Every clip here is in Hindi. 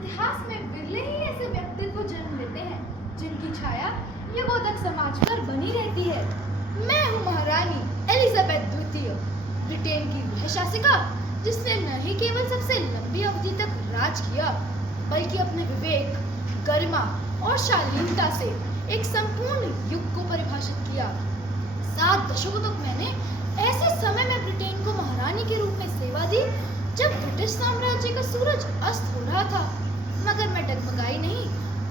इतिहास में विरले ही ऐसे व्यक्तित्व जन्म लेते हैं जिनकी छाया युगों तक समाज पर बनी रहती है। मैं हूँ महारानी एलिजाबेथ द्वितीय, ब्रिटेन की वह शासिका जिसने न ही केवल सबसे लंबी अवधि तक राज किया, बल्कि अपने विवेक, गरिमा और शालीनता से एक संपूर्ण युग को परिभाषित किया। 7 दशकों तक मैंने ऐसे समय में ब्रिटेन को महारानी के रूप में सेवा दी जब ब्रिटिश साम्राज्य का सूरज अस्त हो रहा था। मगर मैं डगमगाई नहीं।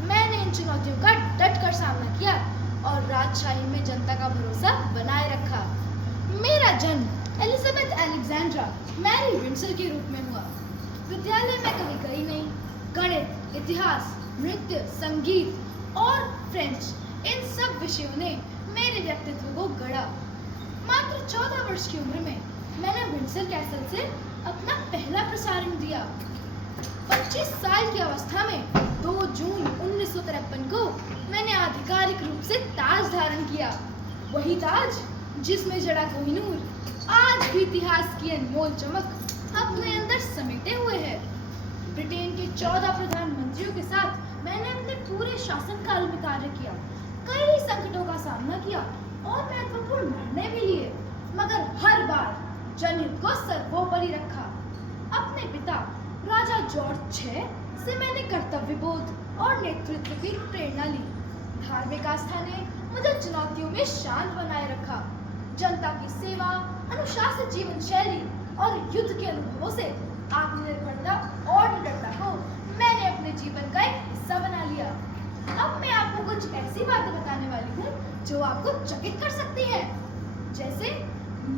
मैंने इन चुनौतियों का डट कर सामना किया और राजशाही में जनता का भरोसा बनाए रखा। मेरा जन्म एलिजाबेथ अलेक्जेंड्रा मैरी विंडसर के रूप में हुआ। विद्यालय में कभी गई नहीं। गणित, इतिहास, नृत्य, संगीत और फ्रेंच, इन सब विषयों ने मेरे व्यक्तित्व को गढ़ा। मात्र 14 वर्ष की उम्र में मैंने विंडसर कैसल से अपना पहला प्रसारण दिया। 25 साल की अवस्था में 2 जून 1953 को मैंने आधिकारिक रूप से ताज धारण किया। वही ताज जिसमें जड़ा कोहिनूर आज भी इतिहास की अनमोल चमक अपने अंदर समेटे हुए है। ब्रिटेन के 14 प्रधानमंत्रियों के साथ मैंने अपने पूरे शासनकाल में कार्य किया, कई संकटों का सामना किया और महत्वपूर्ण निर्णय भी लिए, मगर हर बार जनहित को सर्वोपरि रखा। अपने पिता राजा जॉर्ज 6 से मैंने कर्तव्य बोध और नेतृत्व की प्रेरणा ली। धार्मिक आस्था ने मुझे चुनौतियों में शांत बनाए रखा। जनता की सेवा, अनुशासित जीवन शैली और युद्ध के अनुभवों से आत्मनिर्भरता और निडरता को मैंने अपने जीवन का एक हिस्सा बना लिया। अब मैं आपको कुछ ऐसी बातें बताने वाली हूँ जो आपको चकित कर सकती हैं। जैसे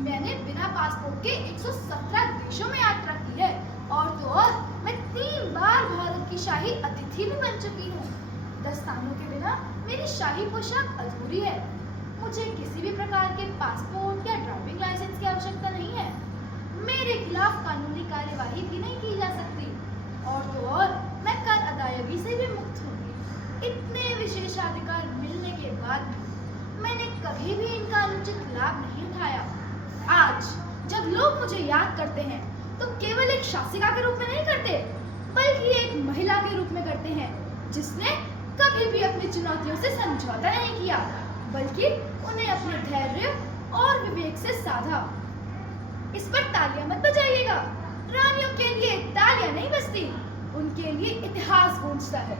मैंने बिना पासपोर्ट के 117 देशों में यात्रा की है और तो और मैं 3 बार भारत की शाही अतिथि भी बन चुकी हूँ। दस्तानों के बिना मेरी शाही पोशाक अधूरी है। मुझे किसी भी प्रकार के पासपोर्ट या ड्राइविंग लाइसेंस की आवश्यकता नहीं है। मेरे खिलाफ कानूनी कार्यवाही भी नहीं की जा सकती और तो और मैं कर अदायगी से भी मुक्त होंगी। इतने विशेषाधिकार मिलने के बाद भी मैंने कभी भी इनका अनुचित लाभ नहीं उठाया। आज जब लोग मुझे याद करते हैं तो केवल एक शासिका के रूप में नहीं करते, बल्कि एक महिला के रूप में करते हैं जिसने कभी भी अपनी चुनौतियों से समझौता नहीं किया, बल्कि उन्हें अपने धैर्य और विवेक से साधा। इस पर तालियां मत बजाइएगा। रानियों के लिए तालियां नहीं बजती, उनके लिए इतिहास गूंजता है।